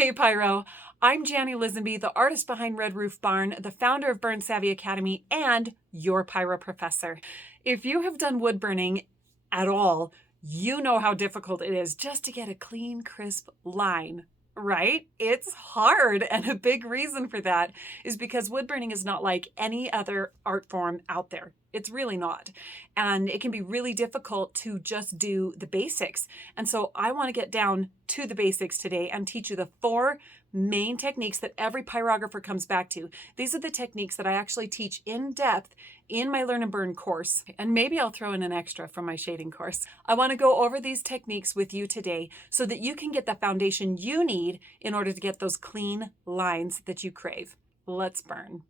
Hey Pyro, I'm Janny Lisenby, the artist behind Red Roof Barn, the founder of Burn Savvy Academy, and your Pyro professor. If you have done wood burning at all, you know how difficult it is just to get a clean, crisp line, right? It's hard, and a big reason for that is because wood burning is not like any other art form out there. It's really not. And it can be really difficult to just do the basics. And so I want to get down to the basics today and teach you the 4 main techniques that every pyrographer comes back to. These are the techniques that I actually teach in depth in my Learn and Burn course. And maybe I'll throw in an extra from my shading course. I want to go over these techniques with you today so that you can get the foundation you need in order to get those clean lines that you crave. Let's burn.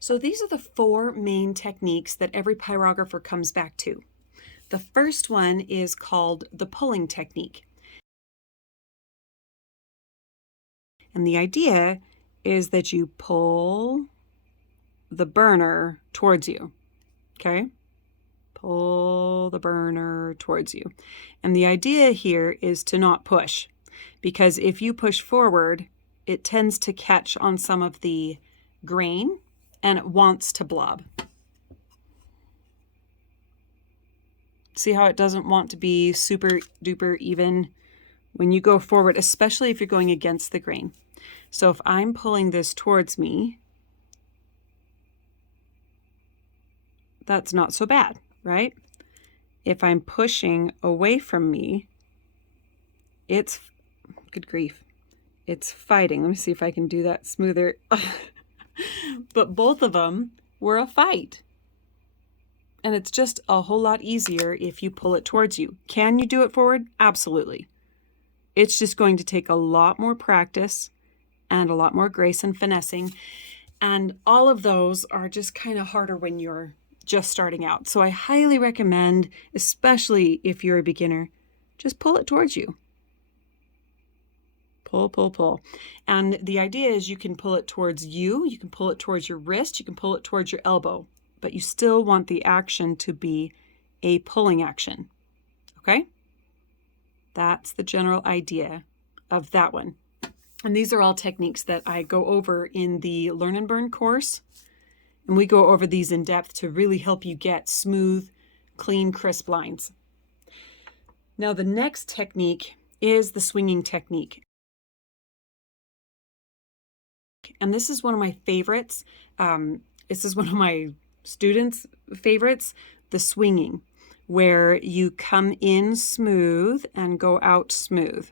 So these are the 4 main techniques that every pyrographer comes back to. The first one is called the pulling technique. And the idea is that you pull the burner towards you, okay? Pull the burner towards you. And the idea here is to not push, because if you push forward, it tends to catch on some of the grain and it wants to blob. See how it doesn't want to be super duper even when you go forward, especially if you're going against the grain. So if I'm pulling this towards me, that's not so bad, right? If I'm pushing away from me, it's, good grief, it's fighting. Let me see if I can do that smoother. But both of them were a fight. And it's just a whole lot easier if you pull it towards you. Can you do it forward? Absolutely. It's just going to take a lot more practice and a lot more grace and finessing. And all of those are just kind of harder when you're just starting out. So I highly recommend, especially if you're a beginner, just pull it towards you. Pull, pull, pull. And the idea is you can pull it towards you can pull it towards your wrist, you can pull it towards your elbow, but you still want the action to be a pulling action, okay? That's the general idea of that one. And these are all techniques that I go over in the Learn and Burn course. And we go over these in depth to really help you get smooth, clean, crisp lines. Now the next technique is the swinging technique. And this is one of my favorites. This is one of my students' favorites, the swinging, where you come in smooth and go out smooth.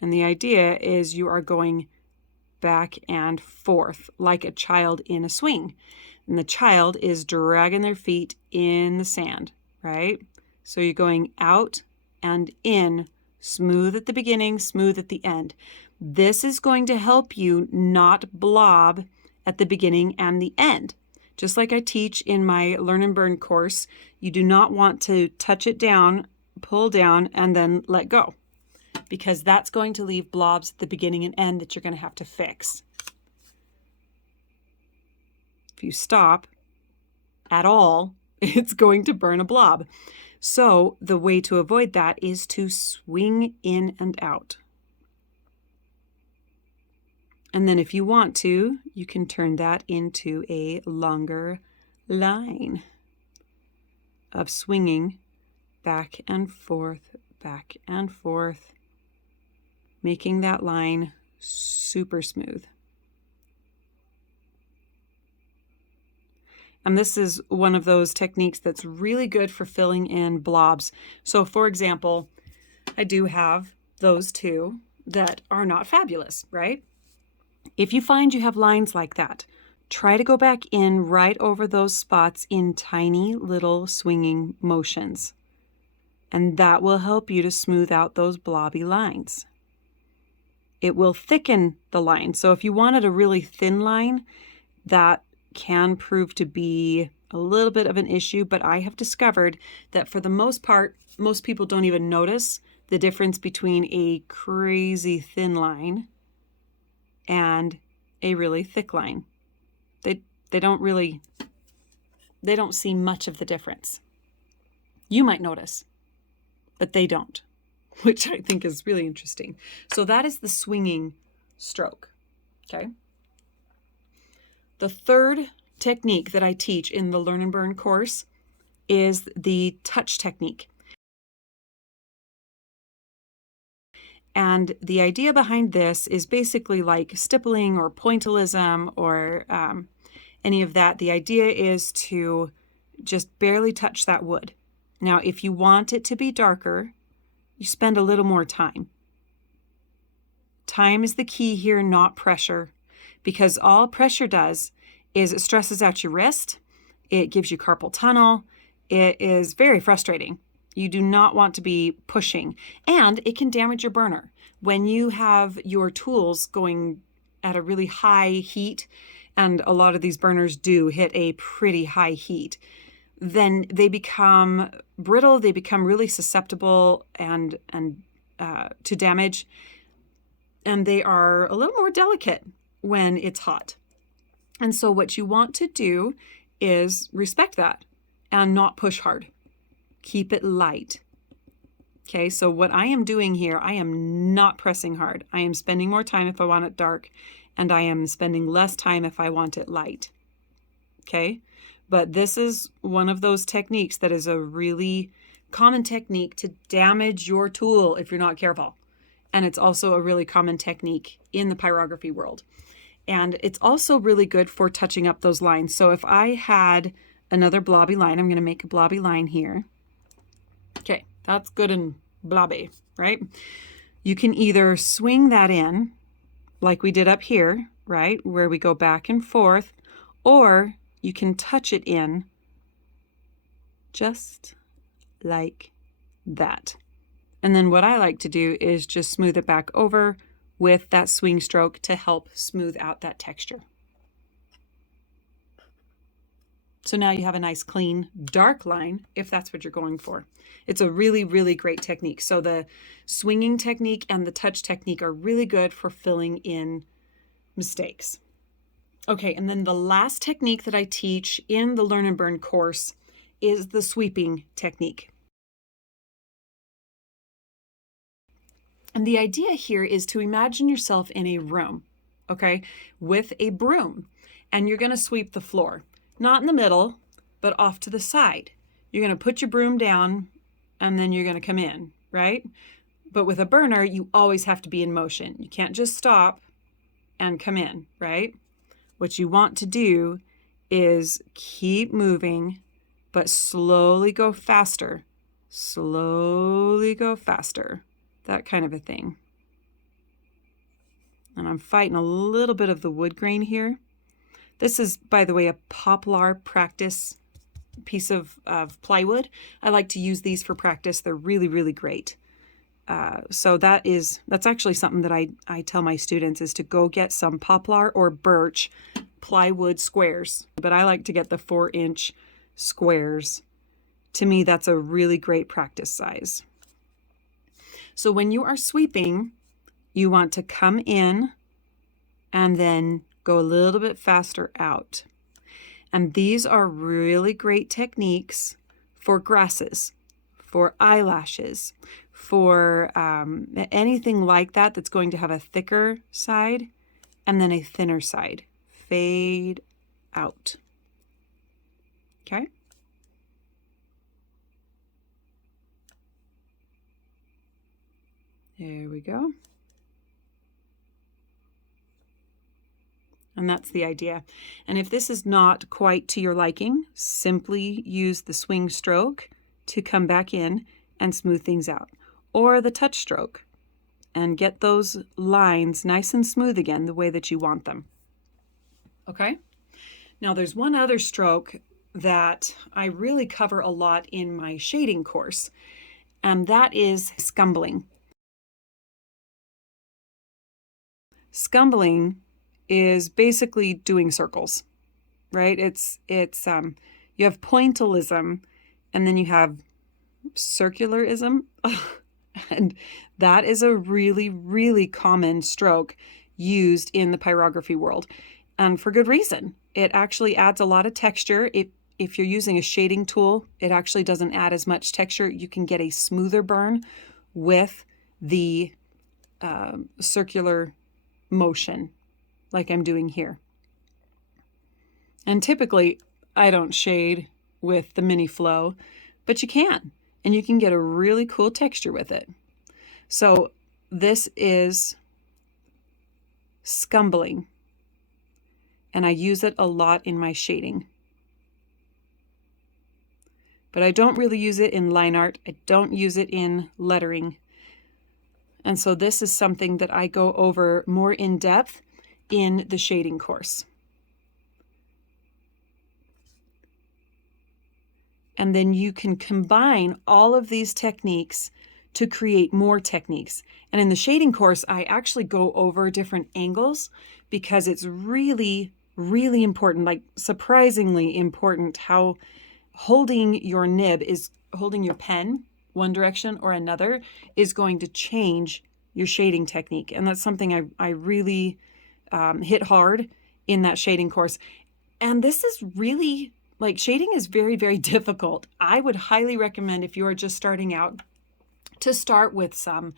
And the idea is you are going back and forth like a child in a swing. And the child is dragging their feet in the sand, right? So you're going out and in, smooth at the beginning, smooth at the end. This is going to help you not blob at the beginning and the end. Just like I teach in my Learn and Burn course, you do not want to touch it down, pull down, and then let go, because that's going to leave blobs at the beginning and end that you're going to have to fix. If you stop at all, it's going to burn a blob. So the way to avoid that is to swing in and out. And then if you want to, you can turn that into a longer line of swinging back and forth, making that line super smooth. And this is one of those techniques that's really good for filling in blobs. So for example, I do have those 2 that are not fabulous, right? If you find you have lines like that, try to go back in right over those spots in tiny little swinging motions. And that will help you to smooth out those blobby lines. It will thicken the line. So if you wanted a really thin line, that can prove to be a little bit of an issue, but I have discovered that for the most part, most people don't even notice the difference between a crazy thin line and a really thick line. They don't see much of the difference. You might notice, but they don't, which I think is really interesting. So that is the swinging stroke, okay? The third technique that I teach in the Learn and Burn course is the touch technique. And the idea behind this is basically like stippling or pointillism or any of that. The idea is to just barely touch that wood. Now, if you want it to be darker, you spend a little more time. Time is the key here, not pressure, because all pressure does is it stresses out your wrist. It gives you carpal tunnel. It is very frustrating. You do not want to be pushing, and it can damage your burner. When you have your tools going at a really high heat, and a lot of these burners do hit a pretty high heat, then they become brittle, they become really susceptible and to damage, and they are a little more delicate when it's hot. And so what you want to do is respect that and not push hard. Keep it light. Okay, so what I am doing here, I am not pressing hard. I am spending more time if I want it dark, and I am spending less time if I want it light. Okay, but this is one of those techniques that is a really common technique to damage your tool if you're not careful. And it's also a really common technique in the pyrography world. And it's also really good for touching up those lines. So if I had another blobby line, I'm going to make a blobby line here. Okay, that's good and blobby, right? You can either swing that in like we did up here, right, where we go back and forth, or you can touch it in just like that. And then what I like to do is just smooth it back over with that swing stroke to help smooth out that texture. So now you have a nice clean dark line if that's what you're going for. It's a really, really great technique. So the swinging technique and the touch technique are really good for filling in mistakes. Okay, and then the last technique that I teach in the Learn and Burn course is the sweeping technique. And the idea here is to imagine yourself in a room, okay, with a broom, and you're going to sweep the floor. Not in the middle, but off to the side. You're going to put your broom down and then you're going to come in, right? But with a burner, you always have to be in motion. You can't just stop and come in, right? What you want to do is keep moving, but slowly go faster. Slowly go faster. That kind of a thing. And I'm fighting a little bit of the wood grain here. This is, by the way, a poplar practice piece of plywood. I like to use these for practice. They're really, really great. So that's actually something that I tell my students is to go get some poplar or birch plywood squares. But I like to get the 4-inch squares. To me, that's a really great practice size. So when you are sweeping, you want to come in and then go a little bit faster out. And these are really great techniques for grasses, for eyelashes, for anything like that that's going to have a thicker side and then a thinner side. Fade out. Okay? There we go. And that's the idea. And if this is not quite to your liking, simply use the swing stroke to come back in and smooth things out. Or the touch stroke and get those lines nice and smooth again the way that you want them. Okay? Now there's one other stroke that I really cover a lot in my shading course, and that is scumbling. Scumbling is basically doing circles, right? It's you have pointillism and then you have circularism. And that is a really, really common stroke used in the pyrography world. And for good reason. It actually adds a lot of texture. If you're using a shading tool, it actually doesn't add as much texture. You can get a smoother burn with the circular motion like I'm doing here. And typically, I don't shade with the mini flow, but you can, and you can get a really cool texture with it. So this is Scumbling, and I use it a lot in my shading. But I don't really use it in line art. I don't use it in lettering. And so this is something that I go over more in depth in the shading course. And then you can combine all of these techniques to create more techniques. And in the shading course, I actually go over different angles because it's really, really important, like surprisingly important, how holding your nib is holding your pen one direction or another is going to change your shading technique. And that's something I really hit hard in that shading course. And this is really, like, shading is very, very difficult. I would highly recommend, if you are just starting out, to start with some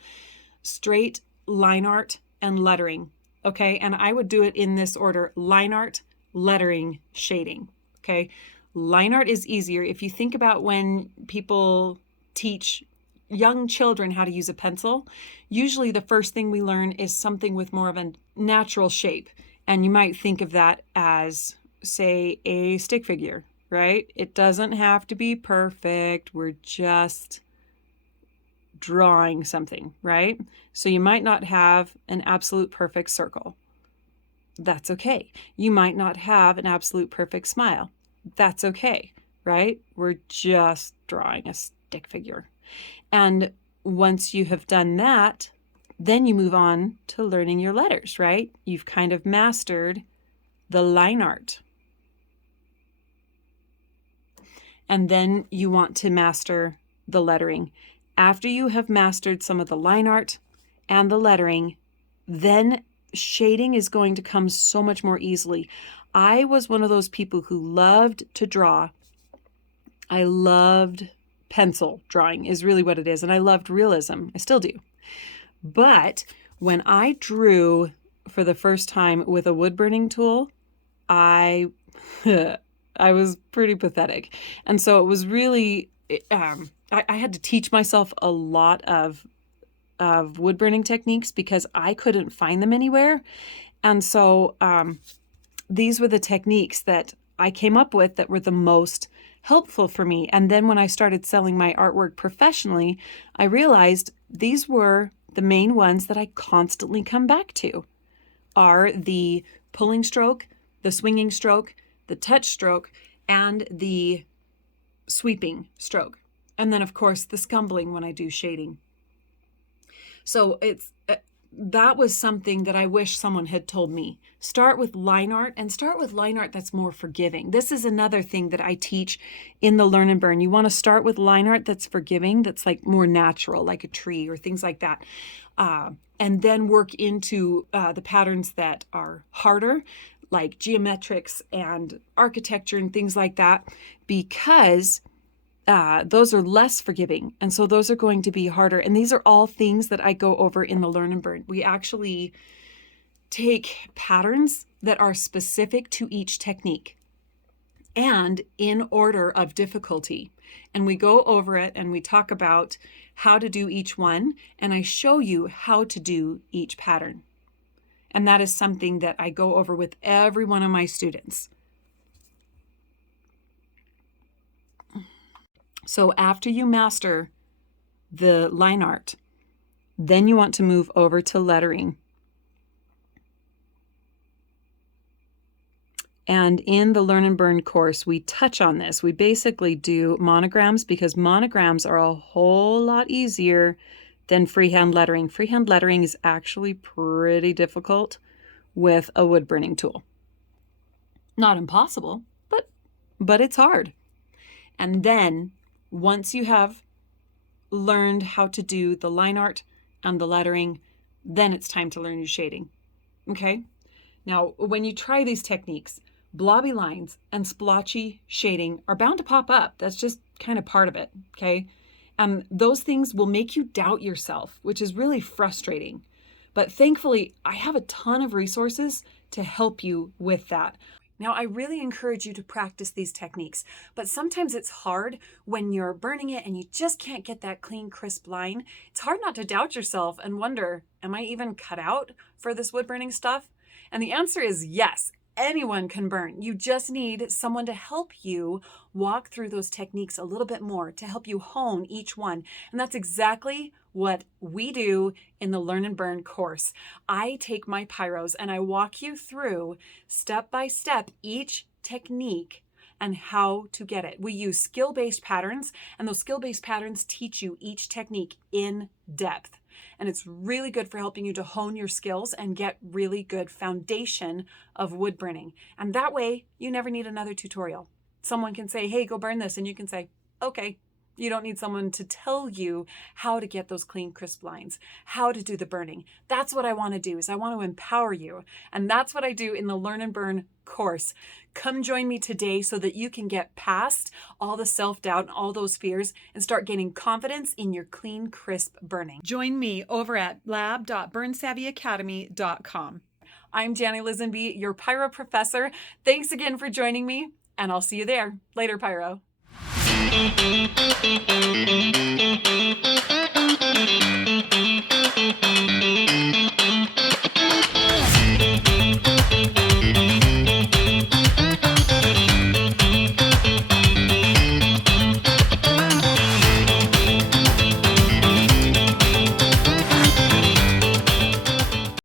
straight line art and lettering, okay? And I would do it in this order: line art, lettering, shading, okay? Line art is easier. If you think about when people teach young children how to use a pencil, usually the first thing we learn is something with more of a natural shape. And you might think of that as, say, a stick figure, right? It doesn't have to be perfect. We're just drawing something, right? So you might not have an absolute perfect circle. That's okay. You might not have an absolute perfect smile. That's okay, right? We're just drawing a stick figure. And once you have done that, then you move on to learning your letters, right? You've kind of mastered the line art. And then you want to master the lettering. After you have mastered some of the line art and the lettering, then shading is going to come so much more easily. I was one of those people who loved to draw. I loved pencil drawing is really what it is. And I loved realism. I still do. But when I drew for the first time with a wood-burning tool, I was pretty pathetic. And so it was really, I had to teach myself a lot of wood-burning techniques because I couldn't find them anywhere. And so these were the techniques that I came up with that were the most helpful for me. And then when I started selling my artwork professionally, I realized these were the main ones that I constantly come back to, are the pulling stroke, the swinging stroke, the touch stroke, and the sweeping stroke. And then, of course, the scumbling when I do shading. So that was something that I wish someone had told me. Start with line art, and start with line art that's more forgiving. This is another thing that I teach in the Learn and Burn. You want to start with line art that's forgiving, that's like more natural, like a tree or things like that. And then work into the patterns that are harder, like geometrics and architecture and things like that, because those are less forgiving. And so those are going to be harder. And these are all things that I go over in the Learn and Burn. We actually take patterns that are specific to each technique and in order of difficulty. And we go over it and we talk about how to do each one. And I show you how to do each pattern. And that is something that I go over with every one of my students. So after you master the line art, then you want to move over to lettering. And in the Learn and Burn course, we touch on this. We basically do monograms because monograms are a whole lot easier than freehand lettering. Freehand lettering is actually pretty difficult with a wood burning tool. Not impossible, but it's hard. And then once you have learned how to do the line art and the lettering, then it's time to learn your shading. Okay? Now, when you try these techniques, blobby lines and splotchy shading are bound to pop up. That's just kind of part of it, okay? Those things will make you doubt yourself, which is really frustrating. But thankfully, I have a ton of resources to help you with that. Now, I really encourage you to practice these techniques, but sometimes it's hard when you're burning it and you just can't get that clean, crisp line. It's hard not to doubt yourself and wonder, am I even cut out for this wood burning stuff? And the answer is yes. Anyone can burn. You just need someone to help you walk through those techniques a little bit more, to help you hone each one. And that's exactly what we do in the Learn and Burn course. I take my pyros and I walk you through step by step each technique and how to get it. We use skill-based patterns, and those skill-based patterns teach you each technique in depth. And it's really good for helping you to hone your skills and get really good foundation of wood burning. And that way, you never need another tutorial. Someone can say, hey, go burn this. And you can say, okay. You don't need someone to tell you how to get those clean, crisp lines, how to do the burning. That's what I want to do, is I want to empower you. And that's what I do in the Learn and Burn course. Come join me today so that you can get past all the self-doubt and all those fears and start gaining confidence in your clean, crisp burning. Join me over at lab.burnsavvyacademy.com. I'm Jani Lisenby, your Pyro professor. Thanks again for joining me, and I'll see you there. Later, Pyro.